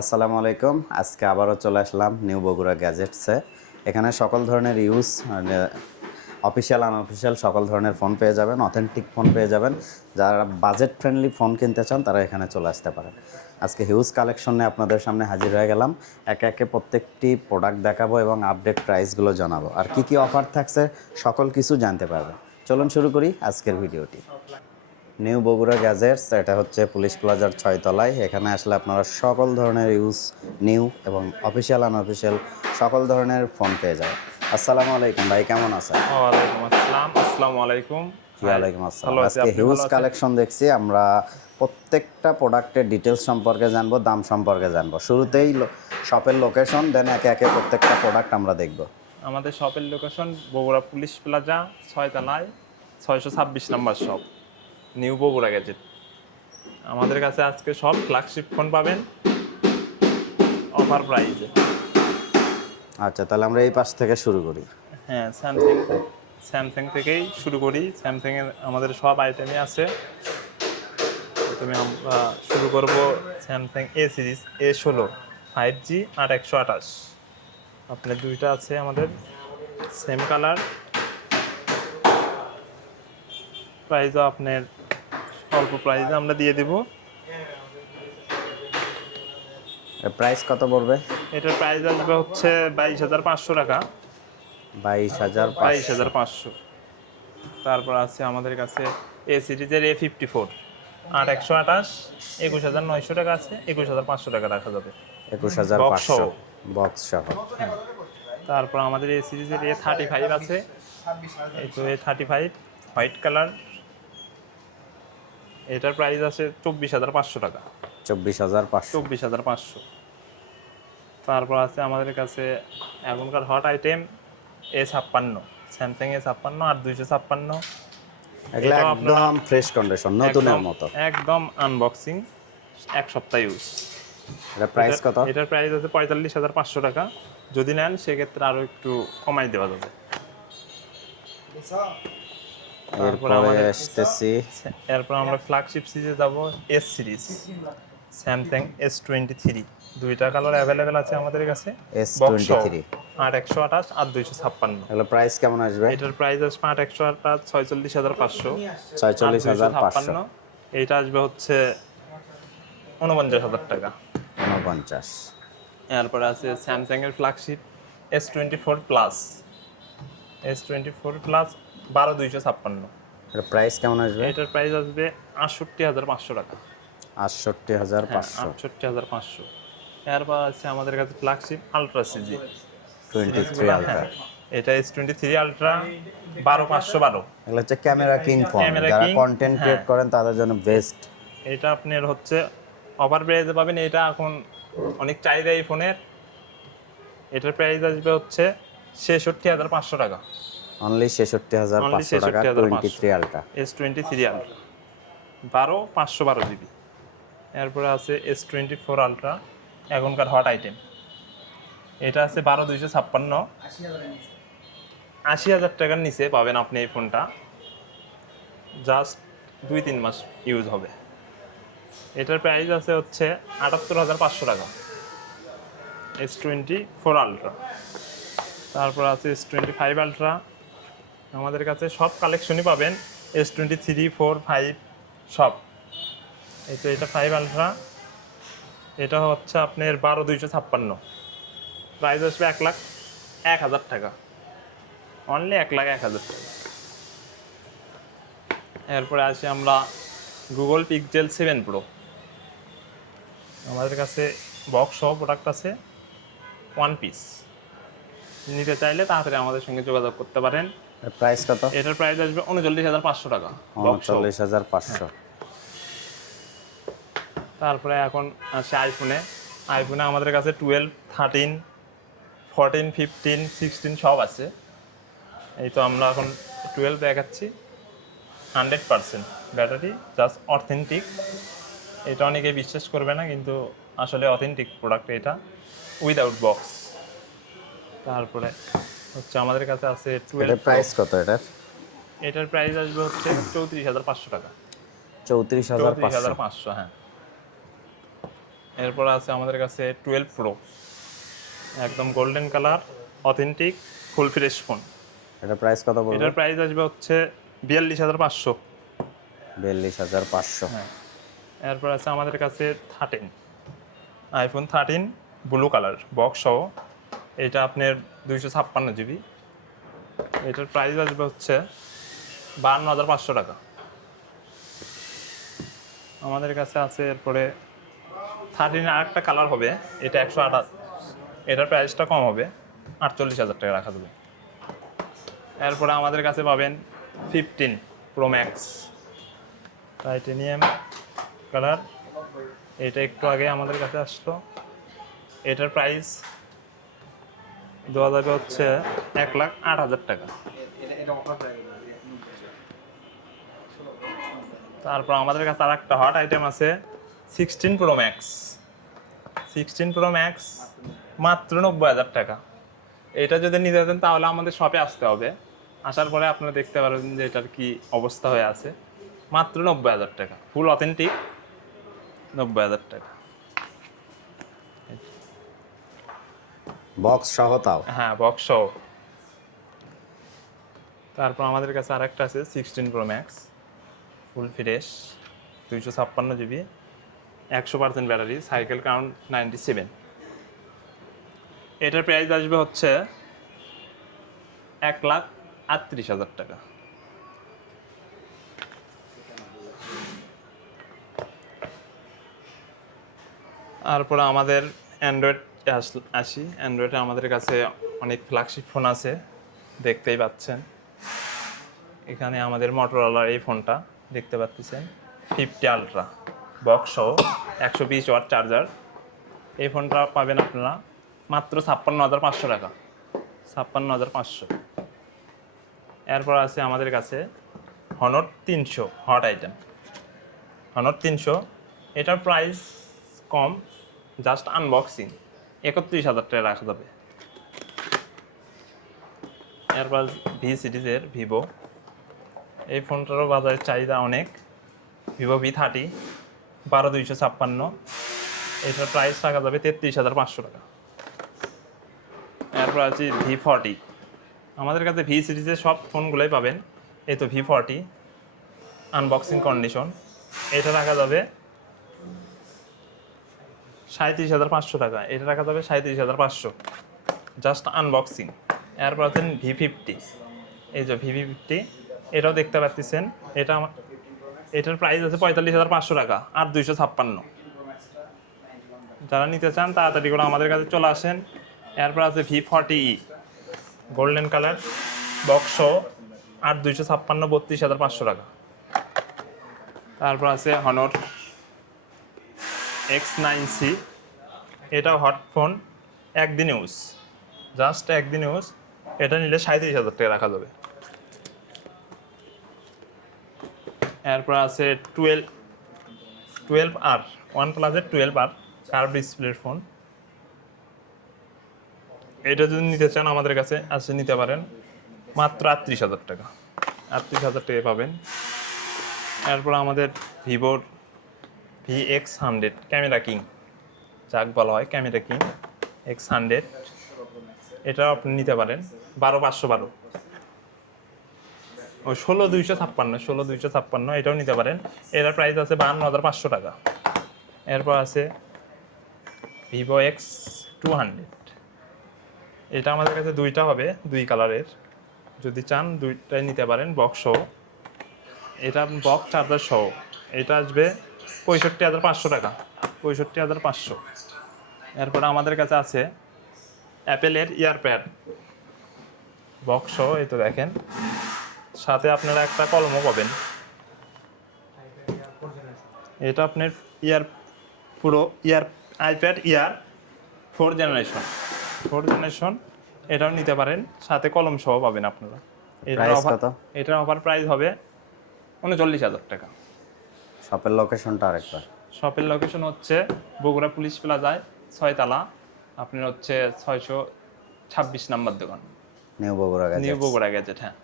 আসসালামু আলাইকুম। আজকে আবারও চলে আসলাম নিউ বগুড়া গ্যাজেটসে। এখানে সকল ধরনের ইউজ অফিসিয়াল, আনঅফিসিয়াল সকল ধরনের ফোন পেয়ে যাবেন, অথেন্টিক ফোন পেয়ে যাবেন। যারা বাজেট ফ্রেন্ডলি ফোন কিনতে চান, তারা এখানে চলে আসতে পারেন। আজকে হিউজ কালেকশনে আপনাদের সামনে হাজির হয়ে গেলাম। একে একে প্রত্যেকটি প্রোডাক্ট দেখাবো এবং আপডেট প্রাইসগুলো জানাব। আর কি কি অফার থাকছে, সকল কিছু জানতে পারবেন। চলুন শুরু করি আজকের ভিডিওটি নিউ বগুড়া গ্যাজেটস এটা হচ্ছে পুলিশ প্লাজার ছয়তলায়। এখানে আসলে আপনারা সকল ধরনের ইউজ নিউ এবং অফিসিয়াল আনঅফিসিয়াল সকল ধরনের ফোন পেয়ে যাবেন। আসসালামু আলাইকুম ভাই কেমন আছেন? ওয়ালাইকুম আসসালাম। আসসালামু আলাইকুম। ওয়ালাইকুম আসসালাম। আজকে হিউজ কালেকশন দেখছি। আমরা প্রত্যেকটা প্রোডাক্টের ডিটেলস সম্পর্কে জানব দাম সম্পর্কে জানব। শুরুতেই শপের লোকেশন দেন একে একে প্রত্যেকটা প্রোডাক্ট আমরা দেখব। আমাদের শপের লোকেশন বগুড়া পুলিশ প্লাজা ছয়তলায় ছয়শো ছাব্বিশ নম্বর শপ নিউ বগুড়া গ্যাজেট আমাদের কাছে আজকে সব ফ্ল্যাগশিপ ফোন পাবেন। অফার প্রাইজে আচ্ছা তাহলে আমরা এই পাশ থেকে শুরু করি। হ্যাঁ স্যামসাং স্যামসাং থেকেই শুরু করি। স্যামসাংয়ের আমাদের সব আইটেমই আছে। প্রথমে আমরা শুরু করব স্যামসাং এ সিরিজ এ ষোলো ফাইভ জি আর একশো আঠাশ। আপনার দুইটা আছে আমাদের। সেম কালার প্রাইসও আপনার অল্প প্রাইসে আমরা দিয়ে দিব। প্রাইস কত পড়বে? এটার প্রাইস আসবে হচ্ছে বাইশ হাজার পাঁচশো টাকা। বাইশ হাজার বাইশ হাজার পাঁচশো। তারপর আছে আমাদের কাছে এ সিরিজের এ ফিফটি ফোর আট একশো আঠাশ একুশ হাজার নয়শো টাকা আছে একুশ হাজার পাঁচশো টাকা রাখা যাবে। একুশ হাজার পাঁচশো। বক্স সহ। তারপর আমাদের এ সিরিজের এ থার্টি ফাইভ আছে। এই তো A thirty five white colour এটার প্রাইস আছে চব্বিশ হাজার পাঁচশো টাকা। চব্বিশ হাজার পাঁচশো। চব্বিশ হাজার পাঁচশো। তারপর আছে আমাদের কাছে এখনকার হট আইটেম এ ছাপ্পান্ন স্যামসাং এ ছাপ্পান্ন আর দুইশো ছাপ্পান্ন। একদম ফ্রেশ কন্ডিশন নতুনের মতো। একদম আনবক্সিং এক সপ্তাহ ইউজ এটা প্রাইস কত? এটার প্রাইস আছে পঁয়তাল্লিশ হাজার পাঁচশো টাকা। যদি নেন সেক্ষেত্রে আরও একটু কমাই দেওয়া যাবে। এরপরে আসতেছি। এরপর আমরা ফ্ল্যাগশিপ সিরিজে যাব S series Samsung S twenty three দুইটা কালার অ্যাভেলেবেল আছে আমাদের কাছে। এস টোয়েন্টি থ্রি আট একশো আঠাশ আর দুইশো ছাপ্পান্ন। এগুলো প্রাইস কেমন আসবে? এটার প্রাইস আসবে আট একশো আঠাশ ছয়চল্লিশ হাজার পাঁচশো। ছয়চল্লিশ হাজার পাঁচশো। এইটা আসবে হচ্ছে উনপঞ্চাশ হাজার টাকা। উনপঞ্চাশ এরপরে আছে স্যামসাং এর flagship S twenty four plus S twenty four plus বারো দুইশো ছাপ্পান্ন। এটা প্রাইস কেমন আসবে? এটার প্রাইস আসবে আটষট্টি হাজার পাঁচশো টাকা। আটষট্টি হাজার হ্যাঁ পাঁচশো আটষট্টি হাজার পাঁচশো। এরপর আছে আমাদের কাছে ফ্ল্যাগশিপ আলট্রা সিজি টোয়েন্টি থ্রি আলট্রা এটা এস টোয়েন্টি থ্রি আলট্রা বারো পাঁচশো বারো। এগুলো হচ্ছে ক্যামেরা কিং ফোন যারা কন্টেন্ট ক্রিয়েট হ্যাঁ। করেন তাদের জন্য বেস্ট এটা আপনার হচ্ছে অফার প্রাইসে পাবেন। এটা এখন অনেক চাহিদা এই ফোনের এটার প্রাইস আসবে হচ্ছে ছেষট্টি হাজার পাঁচশো টাকা। অনলি ছেষট্টি হাজার Only পাঁচশো টাকা 66,500 twenty three ultra S twenty three ultra বারো পাঁচশো বারো জিবি এরপরে আছে এস টোয়েন্টি ফোর আলট্রা এখনকার হট আইটেম এটা আছে বারো দুইশো ছাপ্পান্ন। আশি হাজার টাকার নিচে পাবেন আপনি এই ফোনটা। জাস্ট দুই তিন মাস ইউজ হবে। এটার প্রাইস আছে হচ্ছে আটাত্তর হাজার পাঁচশো টাকা। এস টোয়েন্টি ফোর আলট্রা তারপর আছে এস টোয়েন্টি ফাইভ আলট্রা আমাদের কাছে সব কালেকশনই পাবেন S twenty three four five সব। এই তো এটা ফাইভ আলট্রা এটা হচ্ছে আপনার বারো দুইশো ছাপ্পান্ন। প্রাইস আসবে এক লাখ, এক হাজার টাকা। অনলি এক লাখ, এক হাজার টাকা। এরপরে আসি আমরা গুগল পিকজেল সেভেন প্রো আমাদের কাছে বক্স সহ প্রোডাক্ট আছে ওয়ান পিস নিতে চাইলে তাড়াতাড়ি আমাদের সঙ্গে যোগাযোগ করতে পারেন। প্রাইস কত? এটার প্রাইস আসবে উনচল্লিশ হাজার পাঁচশো টাকা। উনচল্লিশ হাজার পাঁচশো। তারপরে এখন আসে আইফোনে আইফোনে আমাদের কাছে twelve thirteen fourteen fifteen sixteen সব আছে। এই তো আমরা এখন টুয়েলভ দেখাচ্ছি। Hundred percent battery just authentic এটা অনেকে বিশ্বাস করবে না কিন্তু আসলে অথেন্টিক প্রোডাক্ট এটা উইদাউট বক্স তারপরে হচ্ছে আমাদের কাছে আছে টুয়েলভ প্রাইস কত এটার? এটার প্রাইস আসবে হচ্ছে চৌত্রিশ হাজার পাঁচশো টাকা। চৌত্রিশ হাজার হাজার পাঁচশো হ্যাঁ। এরপর আছে আমাদের কাছে টুয়েলভ প্রো একদম golden colour authentic full fresh phone এটা প্রাইস কত বলব? এটার প্রাইস আসবে হচ্ছে বিয়াল্লিশ হাজার পাঁচশো। বিয়াল্লিশ হাজার পাঁচশো। হ্যাঁ। এরপর আছে আমাদের কাছে thirteen iPhone thirteen blue colour box সহ। এটা আপনার দুইশো ছাপ্পান্ন জিবি এটার প্রাইস আসবে হচ্ছে বান্ন হাজার পাঁচশো টাকা। আমাদের কাছে আছে এরপরে থার্টিন আর একটা কালার হবে, এটা একশো আঠাশ। এটার প্রাইসটা কম হবে, আটচল্লিশ হাজার টাকা রাখা যাবে। এরপরে আমাদের কাছে পাবেন fifteen pro max titanium colour এটা একটু আগে আমাদের কাছে আসলো। এটার প্রাইস দেওয়া যাবে হচ্ছে এক লাখ আট হাজার টাকা। তারপর আমাদের কাছে আর একটা হট আইটেম আছে sixteen pro max sixteen pro max মাত্র নব্বই হাজার টাকা। এটা যদি নিতে চান তাহলে আমাদের শপে আসতে হবে। আসার পরে আপনারা দেখতে পারবেন যে এটার কি অবস্থা হয়ে আছে। মাত্র নব্বই হাজার টাকা। ফুল অথেন্টিক নব্বই হাজার টাকা। বক্স সহ তাও। হ্যাঁ বক্স তারপর আমাদের কাছে আরেকটা আছে sixteen pro max full fresh দুইশো ছাপ্পান্ন জিবি একশো percent battery cycle count ninety seven এটার প্রাইস আসবে হচ্ছে এক লাখ আটত্রিশ হাজার টাকা। তারপরে আমাদের অ্যান্ড্রয়েড আসি অ্যান্ড্রয়েডে আমাদের কাছে অনেক ফ্ল্যাগশিপ ফোন আছে। দেখতেই পাচ্ছেন। এখানে আমাদের মোটরওয়ালার এই ফোনটা দেখতে পাচ্ছেন। ফিফটি আলট্রা বক্স সহ একশো বিশ ওয়াট চার্জার এই ফোনটা পাবেন আপনারা মাত্র ছাপ্পান্ন হাজার পাঁচশো টাকা। ছাপ্পান্ন হাজার পাঁচশো। এরপর আছে আমাদের কাছে হনর তিনশো হট আইটেম হনর তিনশো। এটার প্রাইস কম জাস্ট আনবক্সিং একত্রিশ হাজার টাকা রাখা যাবে। এরপর ভি সিরিজের ভিভো এই ফোনটারও বাজারে চাহিদা অনেক। ভিভো ভি থার্টি বারো দুইশো ছাপ্পান্ন। এটার প্রাইস রাখা যাবে তেত্রিশ হাজার পাঁচশো টাকা। এরপর আছে ভি ফর্টি আমাদের কাছে ভি সিরিজের সব ফোনগুলোই পাবেন। এই তো ভি ফর্টি আনবক্সিং কন্ডিশন এটা রাখা যাবে সাঁত্রিশ হাজার পাঁচশো টাকা। এটা রাখা যাবে সাঁত্রিশ হাজার পাঁচশো। জাস্ট আনবক্সিং এরপর আছেন ভি ফিফটি এই যে ভি ফিফটি এটাও দেখতে পাচ্ছেন। এটা আমার এটার প্রাইস আছে পঁয়তাল্লিশ হাজার পাঁচশো টাকা, আর দুইশো ছাপ্পান্ন। যারা নিতে চান, তাড়াতাড়ি করে আমাদের কাছে চলে আসেন। এরপর আছে V forty E golden colour box আর দুইশো ছাপ্পান্ন, বত্রিশ হাজার পাঁচশো টাকা। তারপর আছে হনর এক্স নাইন সি এটা হট ফোন একদিন ইউজ জাস্ট একদিন ইউজ এটা নিলে সাঁত্রিশ হাজার টাকা রাখা যাবে। এরপর আছে টুয়েলভ টুয়েলভ আর ওয়ান প্লাসের টুয়েলভ আর কার্ভ ডিসপ্লের ফোন এটা যদি নিতে চান আমাদের কাছে, আছে নিতে পারেন, মাত্র আটত্রিশ হাজার টাকা। আটত্রিশ হাজার টাকা পাবেন। এরপর আমাদের ভিভোর V X hundred camera king যাক বলা হয় ক্যামেরা কিং এক্স হান্ড্রেড এটাও আপনি নিতে পারেন, বারো পাঁচশো বারো। ও, ষোলো দুইশো ছাপ্পান্ন, ষোলো দুইশো ছাপ্পান্ন, এটাও নিতে পারেন। এটার প্রাইস আছে বাহান্ন হাজার পাঁচশো টাকা। এরপর আছে ভিভো এক্স টু হান্ড্রেড এটা আমাদের কাছে দুইটা হবে, দুই কালারের যদি চান দুইটাই নিতে পারেন বক্স সহ। এটা বক্স চার্জার সহ। এটা আসবে পঁয়ষট্টি হাজার পাঁচশো টাকা। পঁয়ষট্টি হাজার পাঁচশো। এরপরে আমাদের কাছে আছে অ্যাপেলের ইয়ারপ্যাড বক্স এই তো দেখেন। সাথে আপনারা একটা কলমও পাবেন। এটা আপনার ইয়ার পুরো air iPad air four generation four generation এটাও নিতে পারেন। সাথে কলম সহ পাবেন আপনারা? এটার অফার প্রাইস হবে উনচল্লিশ হাজার টাকা। শপের লোকেশনটা আরেকবার। শপের লোকেশন হচ্ছে বগুড়া পুলিশ প্লাজায় ছয়তলা। আপনার হচ্ছে ছয়শো ছাব্বিশ নাম্বার দোকান। New Bogura new Bogura gadget হ্যাঁ।